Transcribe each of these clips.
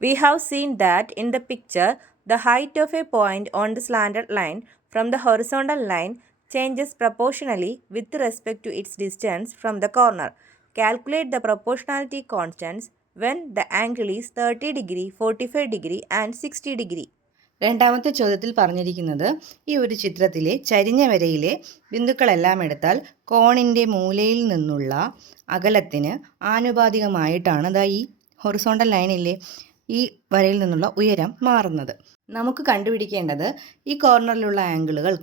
We have seen that in the picture, the height of a point on the slanted line from the horizontal line changes proportionally with respect to its distance from the corner. Calculate the proportionality constants when the angle is 30 degree, 45 degree and 60 degree. രണ്ടാമത്തെ ചോദ്യത്തിൽ പറഞ്ഞിരിക്കുന്നത് ഈ ഒരു ചിത്രത്തിലെ ചരിഞ്ഞ വരയിലെ ബിന്ദുക്കളെല്ലാം എടുത്താൽ കോണിൻ്റെ മൂലയിൽ നിന്നുള്ള അകലത്തിന് ആനുപാതികമായിട്ടാണ് ഈ ഹൊറിസോണ്ടൽ ലൈനിലെ ഈ വരയിൽ നിന്നുള്ള ഉയരം മാറുന്നത്. നമുക്ക് കണ്ടുപിടിക്കേണ്ടത് ഈ കോർണറിലുള്ള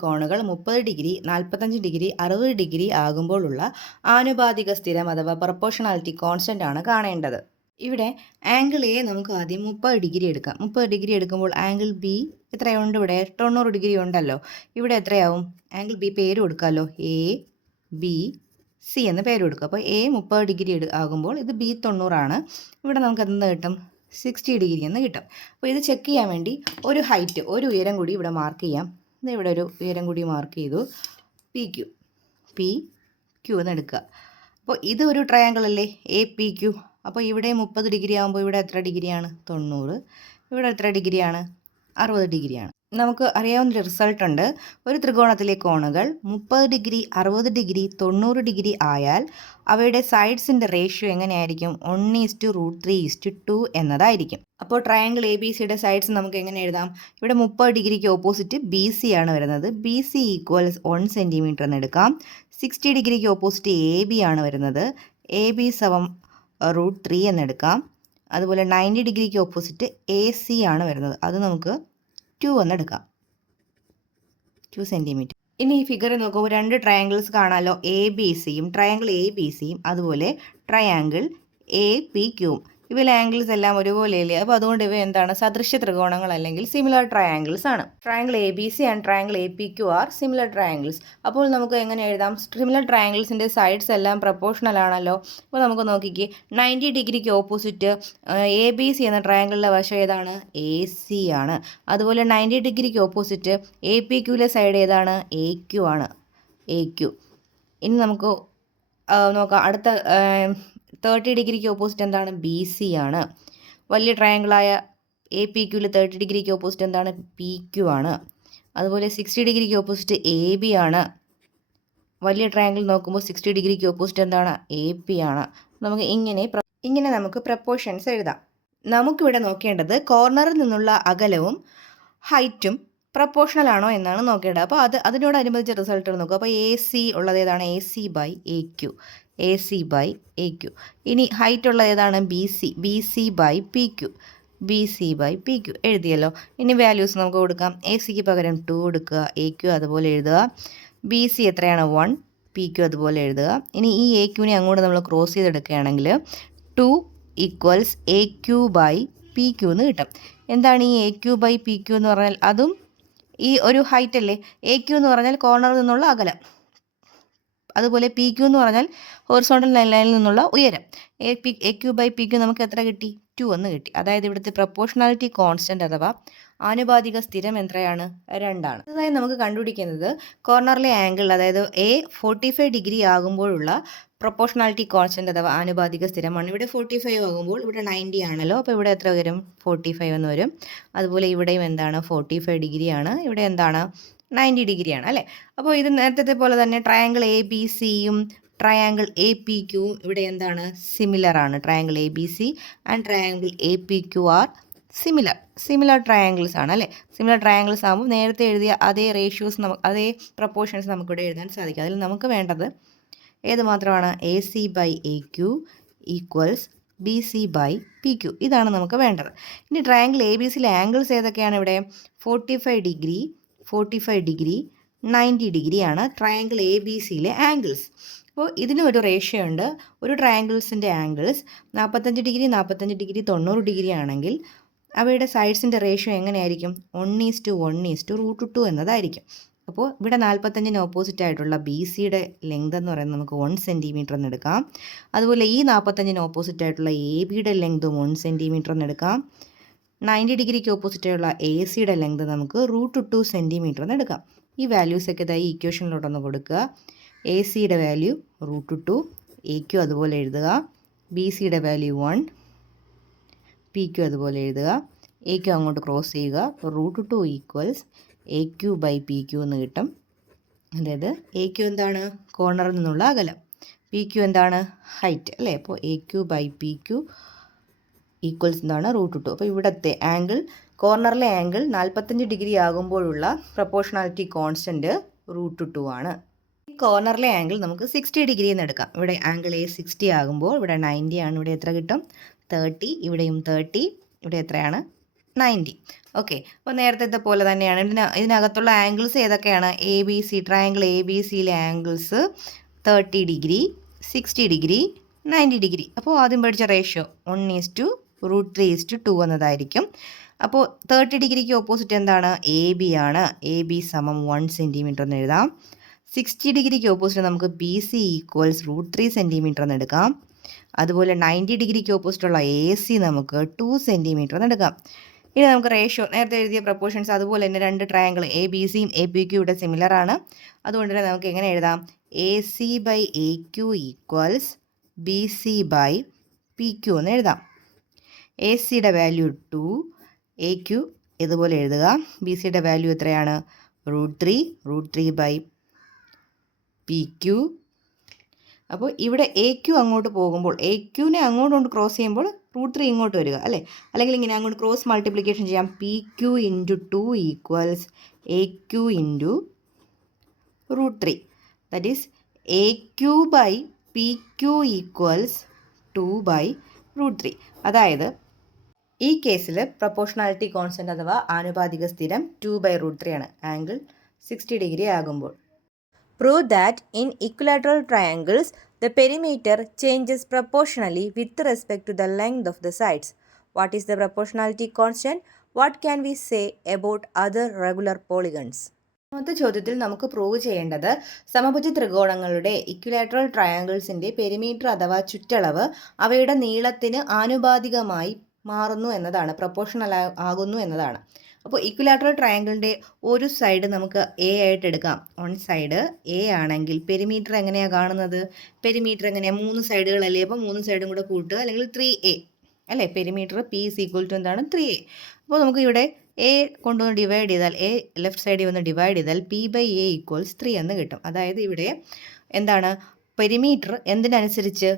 കോണുകൾ 30 ഡിഗ്രി, 45 ഡിഗ്രി, 60 ഡിഗ്രി ആകുമ്പോഴുള്ള ആനുപാതിക സ്ഥിരം അഥവാ പ്രൊപ്പോർഷണാലിറ്റി കോൺസ്റ്റൻ്റ് ആണ് കാണേണ്ടത്. ഇവിടെ ആംഗിൾ എ നമുക്ക് ആദ്യം 30 ഡിഗ്രി എടുക്കാം. 30 ഡിഗ്രി എടുക്കുമ്പോൾ ആംഗിൾ ബി എത്രയുണ്ട്? ഇവിടെ 90 ഡിഗ്രി ഉണ്ടല്ലോ. ഇവിടെ എത്രയാവും? ആംഗിൾ ബി പേര് കൊടുക്കാമല്ലോ, എ ബി സി എന്ന് പേര് കൊടുക്കുക. അപ്പോൾ എ 30 ഡിഗ്രി ആകുമ്പോൾ ഇത് ബി 90 ആണ്. ഇവിടെ നമുക്ക് എന്ത് കിട്ടും? 60 ഡിഗ്രി എന്ന് കിട്ടും. അപ്പോൾ ഇത് ചെക്ക് ചെയ്യാൻ വേണ്ടി ഒരു ഉയരം കൂടി ഇവിടെ മാർക്ക് ചെയ്യാം. ഇവിടെ ഒരു ഉയരം കൂടി മാർക്ക് ചെയ്തു, പി ക്യൂ എന്ന് എടുക്കുക. അപ്പോൾ ഇത് ഒരു ട്രയാങ്കിൾ അല്ലേ, എ പി ക്യൂ. അപ്പോൾ ഇവിടെ 30 ഡിഗ്രി ആകുമ്പോൾ ഇവിടെ എത്ര ഡിഗ്രിയാണ്? 90. ഇവിടെ എത്ര ഡിഗ്രിയാണ്? 60 ഡിഗ്രിയാണ്. നമുക്ക് അറിയാവുന്നൊരു റിസൾട്ട് ഉണ്ട്. ഒരു ത്രികോണത്തിലെ കോണുകൾ 30 ഡിഗ്രി, 60 ഡിഗ്രി, 90 ഡിഗ്രി ആയാൽ അവയുടെ സൈഡ്സിൻ്റെ റേഷ്യോ എങ്ങനെയായിരിക്കും? 1:√3:2 എന്നതായിരിക്കും. അപ്പോൾ ട്രയാങ്കിൾ എ ബി സിയുടെ സൈഡ്സ് നമുക്ക് എങ്ങനെ എഴുതാം? ഇവിടെ 30 ഡിഗ്രിക്ക് ഓപ്പോസിറ്റ് ബി സി ആണ് വരുന്നത്. ബി സി ഈക്വൽസ് 1 സെൻറ്റിമീറ്റർ എന്ന് എടുക്കാം. 60 ഡിഗ്രിക്ക് ഓപ്പോസിറ്റ് എ ബി ആണ് വരുന്നത്. എ ബി √3 എന്നെടുക്കാം. അതുപോലെ 90 ഡിഗ്രിക്ക് ഓപ്പോസിറ്റ് എ സി ആണ് വരുന്നത്. അത് നമുക്ക് 2 എന്നെടുക്കാം, 2 സെൻറ്റിമീറ്റർ. ഇനി ഈ ഫിഗറിൽ നോക്കുമ്പോൾ 2 ട്രയാങ്കിൾസ് കാണാമല്ലോ, എ ബി സിയും ട്രയാങ്കിൾ എ ബി സിയും അതുപോലെ ട്രയാങ്കിൾ എ പി ക്യൂവും. ഇവയിലെ ആംഗിൾസ് എല്ലാം ഒരുപോലെയല്ലേ. അപ്പോൾ അതുകൊണ്ട് ഇവ എന്താണ്? സദൃശ്യ ത്രികോണങ്ങൾ അല്ലെങ്കിൽ സിമിലർ ട്രയാങ്കിൾസ് ആണ്. Triangle A B C and triangle A P Q are similar triangles. അപ്പോൾ നമുക്ക് എങ്ങനെ എഴുതാം? സിമിലർ ട്രയാങ്കിൾസിൻ്റെ സൈഡ്സ് എല്ലാം പ്രപ്പോർഷണൽ ആണല്ലോ. അപ്പോൾ നമുക്ക് നോക്കിക്കേ, 90 ഡിഗ്രിക്ക് ഓപ്പോസിറ്റ് എ ബി സി എന്ന ട്രയാങ്കിളിലെ വശം ഏതാണ്? എ സി ആണ്. അതുപോലെ 90 ഡിഗ്രിക്ക് ഓപ്പോസിറ്റ് എ പി ക്യൂവിലെ സൈഡ് ഏതാണ്? എ ക്യു ആണ്, എ ക്യു. ഇനി നമുക്ക് നോക്കാം, അടുത്ത 30 ഡിഗ്രിക്ക് ഓപ്പോസിറ്റ് എന്താണ്? ബി സി ആണ്. വലിയ ട്രയാങ്കിളായ എ പി ക്യൂവിൽ 30 ഡിഗ്രിക്ക് ഓപ്പോസിറ്റ് എന്താണ്? പി ക്യു ആണ്. അതുപോലെ 60 ഡിഗ്രിക്ക് ഓപ്പോസിറ്റ് എ ബി ആണ്. വലിയ ട്രയാങ്കിൾ നോക്കുമ്പോൾ 60 ഡിഗ്രിക്ക് ഓപ്പോസിറ്റ് എന്താണ്? എ പി ആണ്. നമുക്ക് ഇങ്ങനെ നമുക്ക് പ്രപ്പോർഷൻസ് എഴുതാം. നമുക്കിവിടെ നോക്കേണ്ടത് കോർണറിൽ നിന്നുള്ള അകലവും ഹൈറ്റും പ്രപ്പോർഷണൽ ആണോ എന്നാണ് നോക്കേണ്ടത്. അപ്പോൾ അതിനോടനുബന്ധിച്ച റിസൾട്ടുകൾ നോക്കുക. അപ്പോൾ എ സി ഉള്ളത് ഏതാണ്? A C by A Q, A C by A Q. ഇനി ഹൈറ്റ് ഉള്ളത് ഏതാണ്? B C by P Q, B C by P Q എഴുതിയല്ലോ. ഇനി വാല്യൂസ് നമുക്ക് കൊടുക്കാം. എ സിക്ക് പകരം 2 എടുക്കുക, എ ക്യു അതുപോലെ എഴുതുക. ബി സി എത്രയാണ്? 1, പി ക്യു അതുപോലെ എഴുതുക. ഇനി ഈ എ ക്യുവിനെ അങ്ങോട്ട് നമ്മൾ ക്രോസ് ചെയ്തെടുക്കുകയാണെങ്കിൽ 2 equals A Q by P Q എന്ന് കിട്ടും. എന്താണ് ഈ A Q by P Q എന്ന് പറഞ്ഞാൽ? അതും ഈ ഒരു ഹൈറ്റ് അല്ലേ. എ ക്യു എന്ന് പറഞ്ഞാൽ കോർണറിൽ നിന്നുള്ള അകലം, അതുപോലെ പി ക്യു എന്ന് പറഞ്ഞാൽ ഹൊറിസോണ്ടൽ ലൈനിൽ നിന്നുള്ള ഉയരം. A Q by P Q നമുക്ക് എത്ര കിട്ടി? 2 എന്ന് കിട്ടി. അതായത് ഇവിടുത്തെ പ്രപ്പോർഷണാലിറ്റി കോൺസ്റ്റൻറ്റ് അഥവാ ആനുപാതിക സ്ഥിരം എത്രയാണ്? 2 ആണ്. അതായത് നമുക്ക് കണ്ടുപിടിക്കുന്നത് കോർണറിലെ ആംഗിൾ, അതായത് എ 45 ഡിഗ്രി ആകുമ്പോഴുള്ള പ്രൊപ്പോർഷണാലിറ്റി കോൺസ്റ്റൻറ്റ് അഥവാ ആനുപാതിക സ്ഥിരമാണ്. ഇവിടെ 45 ആകുമ്പോൾ ഇവിടെ 90 ആണല്ലോ. അപ്പോൾ ഇവിടെ എത്ര വരും? 45 എന്ന് വരും. അതുപോലെ ഇവിടെയും എന്താണ്? 45 ഡിഗ്രിയാണ്. ഇവിടെ എന്താണ്? 90 ഡിഗ്രിയാണ് അല്ലേ. അപ്പോൾ ഇത് നേരത്തെ പോലെ തന്നെ ട്രയാങ്കിൾ എ ബി സിയും ട്രയാങ്കിൾ എ പി ക്യൂവും ഇവിടെ എന്താണ്? സിമിലർ ആണ്. Triangle A B C and triangle A P Q are similar triangles ആണ് അല്ലേ. സിമിലർ ട്രയാങ്കിൾസ് ആകുമ്പോൾ നേരത്തെ എഴുതിയ അതേ റേഷ്യോസ് അതേ പ്രപ്പോർഷൻസ് നമുക്കിവിടെ എഴുതാൻ സാധിക്കും. അതിൽ നമുക്ക് വേണ്ടത് ഏത് മാത്രമാണ്? A C by A Q equals B C by P Q. ഇതാണ് നമുക്ക് വേണ്ടത്. ഇനി ട്രയാങ്കിൾ എ ബി സിയിലെ ആംഗിൾസ് ഏതൊക്കെയാണ്? ഇവിടെ 45 ഡിഗ്രി, 90 ഡിഗ്രിയാണ് ട്രയാങ്കിൾ എ ബി സിയിലെ ആംഗിൾസ്. അപ്പോൾ ഇതിനും ഒരു റേഷ്യോ ഉണ്ട്. ഒരു ട്രയാങ്കിൾസിൻ്റെ ആംഗിൾസ് 45 ഡിഗ്രി, 90 ഡിഗ്രി ആണെങ്കിൽ അവയുടെ സൈഡ്സിൻ്റെ റേഷ്യോ എങ്ങനെയായിരിക്കും? 1:1:√2 എന്നതായിരിക്കും. അപ്പോൾ ഇവിടെ 45-ന് ഓപ്പോസിറ്റ് ആയിട്ടുള്ള ബി സിയുടെ ലെങ്ത് എന്ന് പറയുന്നത് നമുക്ക് 1 സെൻറ്റിമീറ്റർ എന്ന് എടുക്കാം. അതുപോലെ ഈ 45-ന് ഓപ്പോസിറ്റ് ആയിട്ടുള്ള എ ബിയുടെ ലെങ്തും 1 സെൻറ്റിമീറ്റർ എന്ന് എടുക്കാം. 90 ഡിഗ്രിക്ക് ഓപ്പോസിറ്റ് ആയിട്ടുള്ള എ സിയുടെ ലെങ്ത് നമുക്ക് √2 സെൻറ്റിമീറ്റർ എന്ന് എടുക്കാം. ഈ വാല്യൂസൊക്കെ ഈ ഇക്വേഷനിലോട്ടൊന്ന് കൊടുക്കുക. എ സിയുടെ വാല്യൂ √2, എ ക്യു അതുപോലെ എഴുതുക. ബി സിയുടെ വാല്യൂ 1, പി ക്യു അതുപോലെ എഴുതുക. എ ക്യു അങ്ങോട്ട് ക്രോസ് ചെയ്യുക. അപ്പോൾ √2 equals A Q by P Q എന്ന് കിട്ടും. അതായത് എ ക്യു എന്താണ്? കോർണറിൽ നിന്നുള്ള അകലം. പി ക്യു എന്താണ്? ഹൈറ്റ് അല്ലേ? അപ്പോൾ A Q by P Q equals എന്താണ്? √2. അപ്പോൾ ഇവിടുത്തെ ആംഗിൾ, കോർണറിലെ ആംഗിൾ 45 ഡിഗ്രി ആകുമ്പോഴുള്ള പ്രൊപ്പോർഷണാലിറ്റി കോൺസ്റ്റൻറ്റ് √2 ആണ്. ഈ കോർണറിലെ ആംഗിൾ നമുക്ക് 60 ഡിഗ്രി എന്ന് എടുക്കാം. ഇവിടെ ആംഗിൾ എ 60 ആകുമ്പോൾ ഇവിടെ 90 ആണ്. ഇവിടെ എത്ര കിട്ടും? 30. ഇവിടെയും 30. ഇവിടെ എത്രയാണ്? 90. ഓക്കെ. അപ്പോൾ നേരത്തെ പോലെ തന്നെയാണ്. ഇതിനകത്തുള്ള ആംഗിൾസ് ഏതൊക്കെയാണ്? A B C, triangle A B സിയിലെ ആംഗിൾസ് 30 ഡിഗ്രി, 60 ഡിഗ്രി, 90 ഡിഗ്രി. അപ്പോൾ ആദ്യം പഠിച്ച റേഷ്യോ 1:√3:2 എന്നതായിരിക്കും. അപ്പോൾ 30 ഡിഗ്രിക്ക് ഓപ്പോസിറ്റ് എന്താണ്? എ ബി ആണ്. എ ബി സമം 1 സെൻറ്റിമീറ്റർ എന്ന് എഴുതാം. 60 ഡിഗ്രിക്ക് ഓപ്പോസിറ്റ് നമുക്ക് ബി സി ഈക്വൽസ് √3 സെൻറ്റിമീറ്റർ എന്ന് എടുക്കാം. അതുപോലെ 90 ഡിഗ്രിക്ക് ഓപ്പോസിറ്റുള്ള എ സി നമുക്ക് 2 സെൻറ്റിമീറ്റർ എന്ന് എടുക്കാം. ഇനി നമുക്ക് റേഷ്യോ നേരത്തെ എഴുതിയ പ്രപ്പോർഷൻസ് അതുപോലെ തന്നെ രണ്ട് ട്രയാങ്കിൾ എ ബി സിയും എ പി ക്യു ഇവിടെ സിമിലർ ആണ്. അതുകൊണ്ട് തന്നെ നമുക്ക് എങ്ങനെ എഴുതാം? A C by A Q equals B C by P Q എന്ന് എഴുതാം. എ സിയുടെ വാല്യൂ 2, എ ക്യു ഇതുപോലെ എഴുതുക. ബി സിയുടെ വാല്യൂ എത്രയാണ്? √3 ബൈ പി ക്യു. അപ്പോൾ ഇവിടെ എ ക്യു അങ്ങോട്ട് പോകുമ്പോൾ എ ക്യുവിനെ അങ്ങോട്ട് കൊണ്ട് ക്രോസ് ചെയ്യുമ്പോൾ √3 ഇങ്ങോട്ട് വരിക അല്ലേ? അല്ലെങ്കിൽ ഇങ്ങനെ അങ്ങോട്ട് ക്രോസ് മൾട്ടിപ്ലിക്കേഷൻ ചെയ്യാം. P Q into 2 equals A Q into √3. That is A Q by P Q equals 2 by √3. അതായത് ഈ കേസിൽ പ്രൊപ്പോർഷണാലിറ്റി കോൺസ്റ്റൻറ്റ് അഥവാ ആനുപാതിക സ്ഥിരം 2/√3 ആണ് ആംഗിൾ 60 ഡിഗ്രി ആകുമ്പോൾ. Prove that in equilateral triangles, the perimeter changes proportionally with respect to the length of the sides. What is the proportionality constant? What can we say about other regular polygons? രണ്ടാമത്തെ ചോദ്യത്തിൽ നമുക്ക് prove ചെയ്യേണ്ടത് സമഭുജ ത്രികോണങ്ങളുടെ equilateral ട്രയാങ്കിൾസിൻ്റെ perimeter അഥവാ ചുറ്റളവ് അവയുടെ നീളത്തിന് ആനുപാതികമായി മാറുന്നു എന്നതാണ്, പ്രൊപ്പോർഷണൽ ആകുന്നു എന്നതാണ്. അപ്പോൾ ഇക്വിലാറ്ററൽ ട്രയാങ്കിളിൻ്റെ ഒരു സൈഡ് നമുക്ക് എ ആയിട്ട് എടുക്കാം. വൺ സൈഡ് എ ആണെങ്കിൽ പെരിമീറ്റർ എങ്ങനെയാണ് കാണുന്നത്? പെരിമീറ്റർ എങ്ങനെയാണ്? 3 സൈഡുകളല്ലേ? അപ്പോൾ 3 സൈഡും കൂടെ കൂട്ടുക, അല്ലെങ്കിൽ 3a അല്ലേ? Perimeter P is equal to എന്താണ്? 3a. അപ്പോൾ നമുക്ക് ഇവിടെ എ കൊണ്ടുവന്ന് ഡിവൈഡ് ചെയ്താൽ, എ ലെഫ്റ്റ് സൈഡിൽ വന്ന് ഡിവൈഡ് ചെയ്താൽ p/a ഈക്വൽസ് 3 എന്ന് കിട്ടും. അതായത് ഇവിടെ എന്താണ്? പെരിമീറ്റർ എന്തിനനുസരിച്ച്?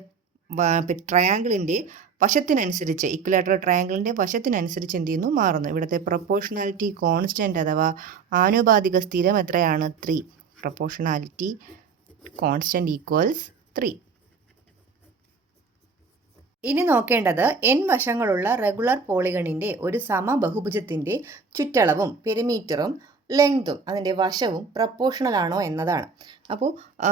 ട്രയാങ്കിളിൻ്റെ വശത്തിനനുസരിച്ച്, ഇക്വിലാറ്ററൽ ട്രയാങ്കിളിൻ്റെ വശത്തിനനുസരിച്ച് എന്ത് ചെയ്യുന്നു? മാറുന്നു. ഇവിടുത്തെ പ്രൊപ്പോർഷണാലിറ്റി കോൺസ്റ്റൻറ്റ് അഥവാ ആനുപാതിക സ്ഥിരം എത്രയാണ്? 3. Proportionality constant equals 3. ഇനി നോക്കേണ്ടത് n വശങ്ങളുള്ള റെഗുലർ പോളിഗണിൻ്റെ ഒരു സമബഹുഭുജത്തിൻ്റെ ചുറ്റളവും പെരിമീറ്ററും ലെങ്തും അതിൻ്റെ വശവും പ്രപ്പോർഷണൽ ആണോ എന്നതാണ്. അപ്പോൾ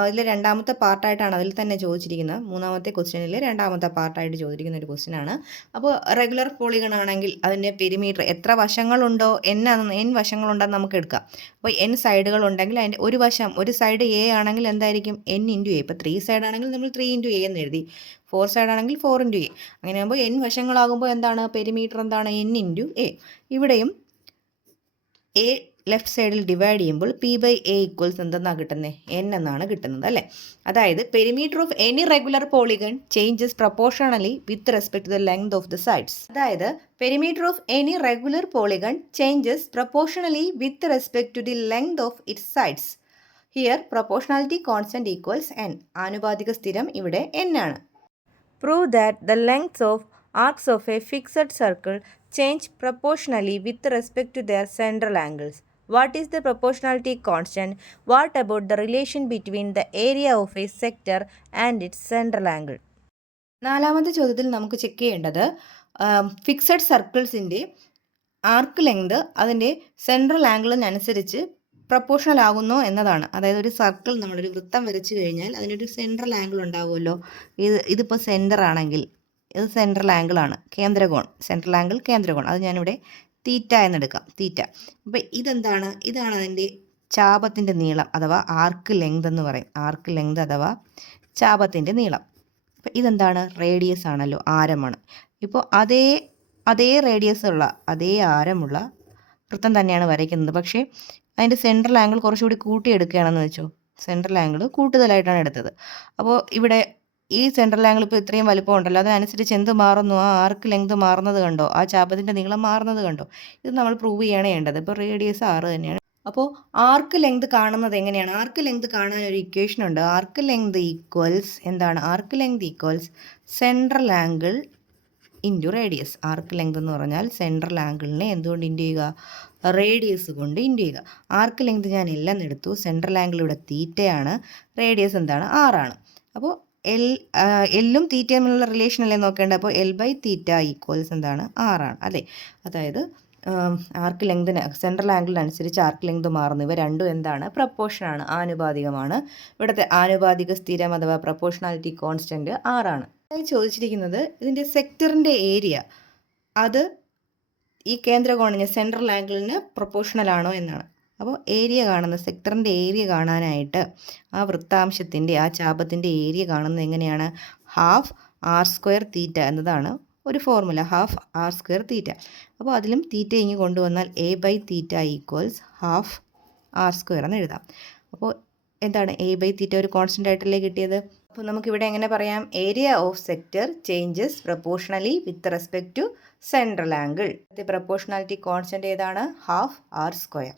ഇതിൽ രണ്ടാമത്തെ പാർട്ടായിട്ടാണ് അതിൽ തന്നെ ചോദിച്ചിരിക്കുന്നത്. മൂന്നാമത്തെ ക്വസ്റ്റ്യനിൽ രണ്ടാമത്തെ പാർട്ടായിട്ട് ചോദിച്ചിരിക്കുന്ന ഒരു ക്വസ്റ്റ്യനാണ്. അപ്പോൾ റെഗുലർ പോളിഗൺ ആണെങ്കിൽ അതിൻ്റെ പെരിമീറ്റർ എത്ര വശങ്ങളുണ്ടോ, n വശങ്ങളുണ്ടെന്ന് നമുക്ക് എടുക്കാം. അപ്പോൾ n സൈഡുകളുണ്ടെങ്കിൽ അതിൻ്റെ ഒരു സൈഡ് a ആണെങ്കിൽ എന്തായിരിക്കും? n into a. ഇപ്പോൾ 3 സൈഡ് ആണെങ്കിൽ നമ്മൾ 3 ഇൻറ്റു a എന്ന് എഴുതി. 4 സൈഡ് ആണെങ്കിൽ 4 ഇൻറ്റു a. അങ്ങനെ ആകുമ്പോൾ n വശങ്ങളാകുമ്പോൾ എന്താണ്? പെരിമീറ്റർ എന്താണ്? n into a. ഇവിടെയും a ലെഫ്റ്റ് സൈഡിൽ ഡിവൈഡ് ചെയ്യുമ്പോൾ p/a ഈക്വൽസ് എന്തെന്നാണ് കിട്ടുന്നത്? n എന്നാണ് കിട്ടുന്നത് അല്ലേ? അതായത് perimeter of any regular polygon changes proportionally with respect to the length of the sides. അതായത് perimeter of any regular polygon changes proportionally with respect to the length of its sides. Here proportionality constant equals n. ആനുപാതിക സ്ഥിരം ഇവിടെ n ആണ്. Prove that the lengths of arcs of a fixed circle change proportionally with respect to their central angles. What is the proportionality constant? What about the relation between the area of a sector and its central angle? നാലാമത്തെ ചോദ്യത്തിൽ നമുക്ക് check ചെയ്യേണ്ടത് fixed സർക്കിൾസിൻ്റെ arc length അതിൻ്റെ central ആംഗിളിനനുസരിച്ച് proportional ആകുന്നോ എന്നതാണ്. അതായത് ഒരു circle, നമ്മളൊരു വൃത്തം വരച്ചു കഴിഞ്ഞാൽ അതിനൊരു സെൻട്രൽ ആംഗിൾ ഉണ്ടാവുമല്ലോ. ഇതിപ്പോൾ സെൻറ്റർ ആണെങ്കിൽ ഇത് സെൻട്രൽ ആംഗിളാണ്, കേന്ദ്രകോൺ. സെൻട്രൽ ആംഗിൾ കേന്ദ്രകോൺ, അത് ഞാനിവിടെ തീറ്റ എന്നെടുക്കാം. തീറ്റ. അപ്പോൾ ഇതാണ് അതിൻ്റെ ചാപത്തിൻ്റെ നീളം അഥവാ ആർക്ക് ലെങ്ത് എന്ന് പറയും. ആർക്ക് ലെങ്ത് അഥവാ ചാപത്തിൻ്റെ നീളം. അപ്പോൾ ഇതെന്താണ്? റേഡിയസ് ആണല്ലോ, ആരമാണ്. ഇപ്പോൾ അതേ റേഡിയസ് ഉള്ള അതേ ആരമുള്ള വൃത്തം തന്നെയാണ് വരയ്ക്കുന്നത്. പക്ഷേ അതിൻ്റെ സെൻട്രൽ ആംഗിൾ കുറച്ചുകൂടി കൂട്ടിയെടുക്കുകയാണെന്ന് വെച്ചോ. സെൻട്രൽ ആംഗിൾ കൂടുതലായിട്ടാണ് എടുത്തത്. അപ്പോൾ ഇവിടെ ഈ സെൻട്രൽ ആംഗിൾ ഇപ്പോൾ ഇത്രയും വലുപ്പം ഉണ്ടല്ലോ, അതിനനുസരിച്ച് എന്ത് മാറുന്നു? ആ ആർക്ക് ലെങ്ത് മാറുന്നത് കണ്ടോ? ആ ചാപത്തിൻ്റെ നീളം മാറുന്നത് കണ്ടോ? ഇത് നമ്മൾ പ്രൂവ് ചെയ്യാണ് ചെയ്യേണ്ടത്. ഇപ്പോൾ റേഡിയസ് 6 തന്നെയാണ്. അപ്പോൾ ആർക്ക് ലെങ്ത് കാണുന്നത് എങ്ങനെയാണ്? ആർക്ക് ലെങ്ത് കാണാൻ ഒരു ഇക്വേഷൻ ഉണ്ട്. ആർക്ക് ലെങ്ത് ഈക്വൽസ് എന്താണ്? Arc length equals central angle into radius. Arc length എന്ന് പറഞ്ഞാൽ സെൻട്രൽ ആംഗിളിനെ എന്തുകൊണ്ട് ഇൻറ്റു ചെയ്യുക? റേഡിയസ് കൊണ്ട് ഇൻറ്റു ചെയ്യുക. ആർക്ക് ലെങ്ത് ഞാൻ എല്ലാം എടുത്തു. സെൻട്രൽ ആംഗിൾ ഇവിടെ തീറ്റയാണ്, റേഡിയസ് എന്താണ്? 6 ആണ്. അപ്പോൾ എല്ലും തീറ്റയും തമ്മിലുള്ള റിലേഷൻ അല്ലേ നോക്കേണ്ടത്. അപ്പോൾ L/തീറ്റ ഈക്വൽസ് എന്താണ്? 6 ആണ് അല്ലേ. അതായത് ആർക്ക് ലെങ്തിന് സെൻട്രൽ ആംഗിളിനനുസരിച്ച് ആർക്ക് ലെങ്ത് മാറുന്നു. ഇവ രണ്ടും എന്താണ്? പ്രപ്പോർഷനാണ്, ആനുപാതികമാണ്. ഇവിടുത്തെ ആനുപാതിക സ്ഥിരം അഥവാ പ്രപ്പോർഷണാലിറ്റി കോൺസ്റ്റൻറ്റ് 6 ആണ്. ചോദിച്ചിരിക്കുന്നത് ഇതിൻ്റെ സെക്ടറിൻ്റെ ഏരിയ അത് ഈ കേന്ദ്രകോണിന് സെൻട്രൽ ആംഗിളിന് പ്രൊപ്പോർഷണൽ ആണോ എന്നാണ്. അപ്പോൾ ഏരിയ കാണുന്ന സെക്ടറിൻ്റെ ഏരിയ കാണാനായിട്ട് ആ വൃത്താംശത്തിൻ്റെ ആ ചാപത്തിൻ്റെ ഏരിയ കാണുന്നത് എങ്ങനെയാണ്? ഹാഫ് r² തീറ്റ എന്നതാണ് ഒരു ഫോർമുല, ഹാഫ് r² തീറ്റ. അപ്പോൾ അതിലും തീറ്റ ഇങ്ങ് കൊണ്ടുവന്നാൽ A/തീറ്റ ഈക്വൽസ് ഹാഫ് r² എന്ന് എഴുതാം. അപ്പോൾ എന്താണ്? A/തീറ്റ ഒരു കോൺസ്റ്റൻ്റ് ആയിട്ടല്ലേ കിട്ടിയത്. അപ്പോൾ നമുക്കിവിടെ എങ്ങനെ പറയാം? Area of sector changes proportionally with respect to central angle. Proportionality constant ഏതാണ്? Half r².